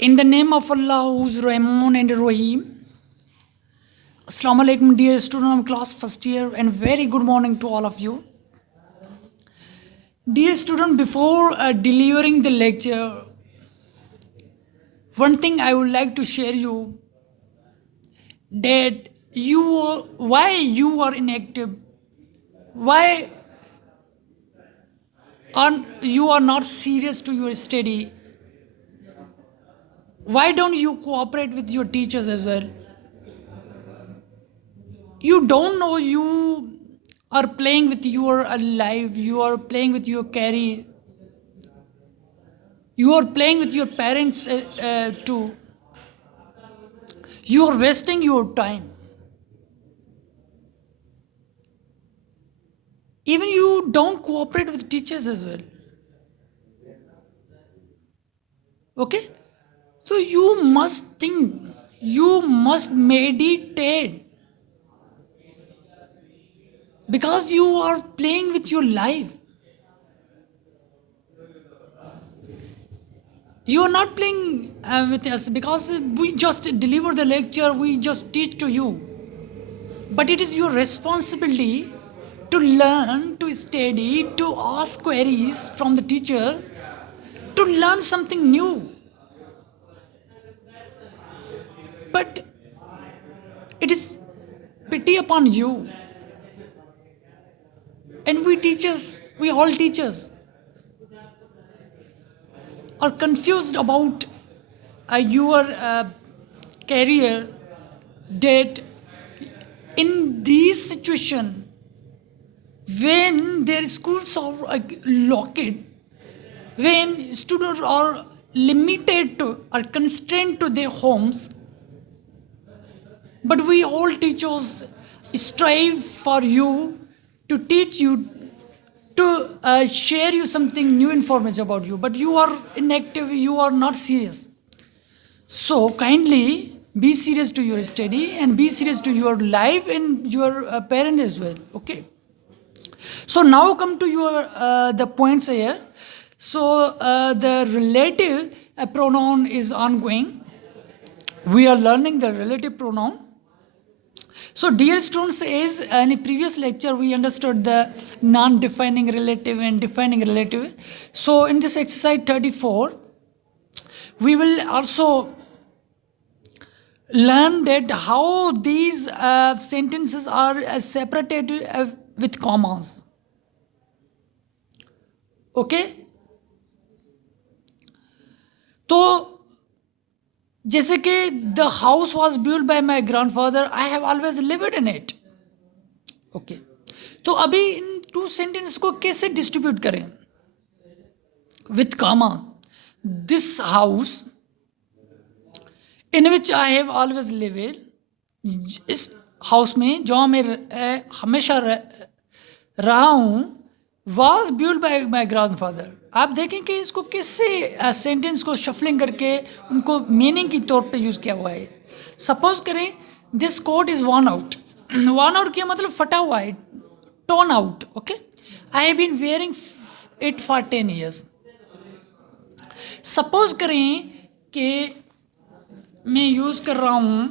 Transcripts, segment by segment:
In the name of Allah, who's Rahman and Rahim. Assalamu alaikum, dear student of class first year, and very good morning to all of you. Dear student, before delivering the lecture, one thing I would like to share you that why you are inactive, why you are not serious to your study, why don't you cooperate with your teachers as well? You don't know you are playing with your life, you are playing with your career, you are playing with your parents too. You are wasting your time. Even you don't cooperate with teachers as well. Okay? So you must think, you must meditate. Because you are playing with your life. You are not playing with us because we just deliver the lecture, we just teach to you. But it is your responsibility to learn, to study, to ask queries from the teacher, to learn something new. But it is pity upon you. And we teachers, we all teachers, are confused about your career, that in this situation when their schools are locked, when students are limited to or constrained to their homes, but we all teachers strive for you, to teach you, to share you something new information about you, but you are inactive, you are not serious. So kindly be serious to your study and be serious to your life and your parent as well. Okay. So now come to your the points here. So the relative pronoun is ongoing. We are learning the relative pronoun. So dear students, as in a previous lecture we understood the non-defining relative and defining relative. So in this exercise 34, we will also learn that how these sentences are separated with commas. Okay. तो जैसे कि the house was build by my grandfather, I have always lived in it. Okay. तो अभी in two sentence को कैसे distribute करें with comma? This house in which I have always lived, इस हाउस में जो मैं हमेशा रहा हूँ, was build by my grandfather. आप देखें कि इसको किससे सेंटेंस को शफलिंग करके उनको मीनिंग की तौर पे यूज़ किया हुआ है. सपोज करें this coat is worn out. Worn out किया मतलब फटा हुआ है, torn out. Okay. I have been wearing it for 10 years. Suppose करें कि मैं यूज़ कर रहा हूँ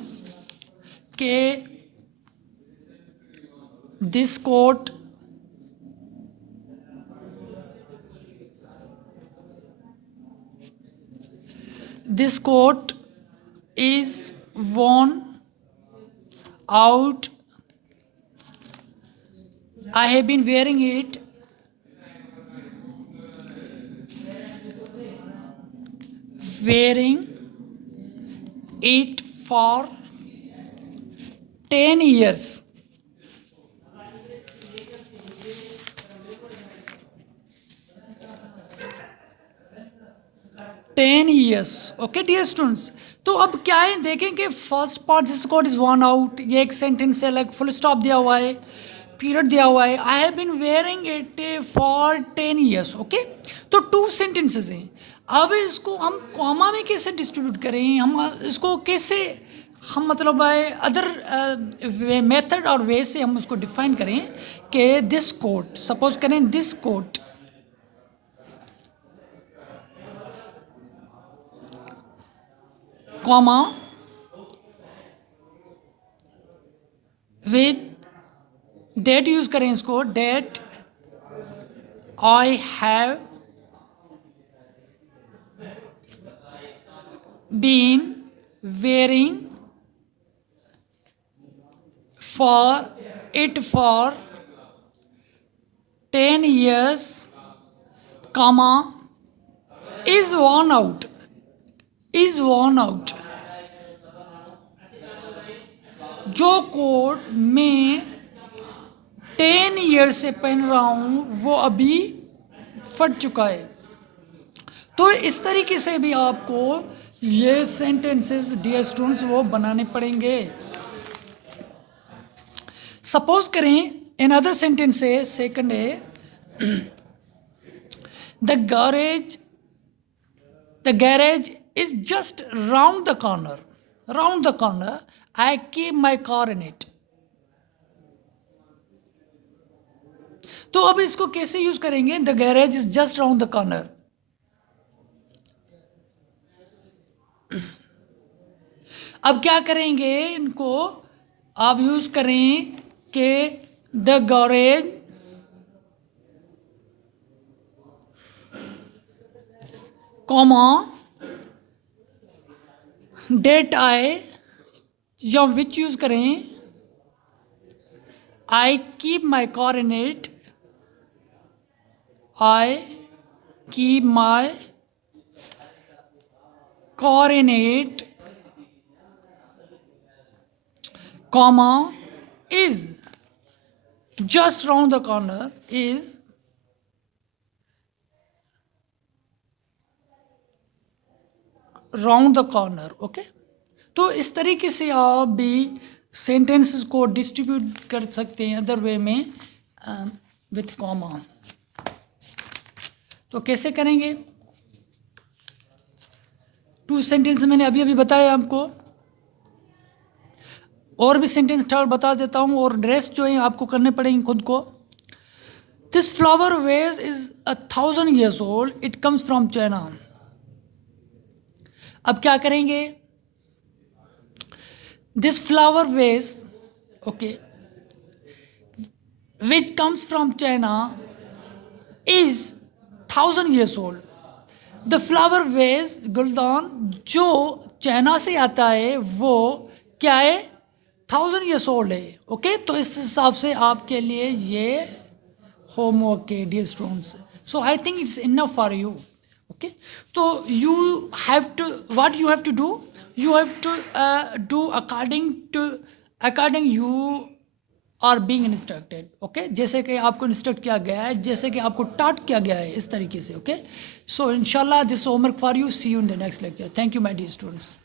कि this coat this coat is worn out. I have been wearing it for 10 years. Okay dear students. तो अब क्या है, देखें कि first part this coat is worn out, ये एक सेंटेंस है, लाइक फुल स्टॉप दिया हुआ है, पीरियड दिया हुआ है, I have been wearing it for 10 years. Okay. तो 2 sentences हैं. अब इसको हम कॉमा में कैसे डिस्ट्रीब्यूट करें, हम इसको कैसे हम मतलब अदर मेथड और वे से हम उसको डिफाइन करें कि दिस कोट, सपोज करें this coat comma with that use करें इसको, that I have been wearing for 10 years, comma, is worn out. जो कोट मैं 10 ईयर से पहन रहा हूँ वो अभी फट चुका है। तो इस तरीके से भी आपको ये सेंटेंसेस डियर स्टूडेंट्स वो बनाने पड़ेंगे। सपोज करें इन अदर सेंटेंसेस, सेकंड है the garage is just round the corner, I keep my car in it. तो अब इसको कैसे यूज करेंगे? The garage is just round the corner. अब क्या करेंगे? इनको आप यूज करें कि द गैरेज कॉमा डेट आई, या विच यूज करें I keep my car in it, I keep my car in it, comma is just round the corner, is round the corner। Okay, तो इस तरीके से आप भी सेंटेंसेस को डिस्ट्रीब्यूट कर सकते हैं अदर वे में विथ कॉमा। तो कैसे करेंगे? 2 सेंटेंस मैंने अभी बताया आपको, और भी सेंटेंस थर्ड बता देता हूँ, और रेस्ट जो है आपको करने पड़ेंगे खुद को। This flower vase is 1000 years old, it comes from China. अब क्या करेंगे? This flower vase, okay, which comes from China is 1000 years old। The flower vase, गुलदान जो चाइना से आता है वो क्या है? 1000 years old है। ओके, तो इस हिसाब से आपके लिए ये होमवर्क है dear students. So I think it's enough for you. Okay, तो you have to, what you have to do, you have to do according you are being instructed. Okay, जैसे कि आपको इंस्ट्रक्ट किया गया है, जैसे कि आपको टाट किया गया है, इस तरीके से। ओके, सो इंशाल्लाह this homework for you, see you in the next lecture. Thank you my dear students.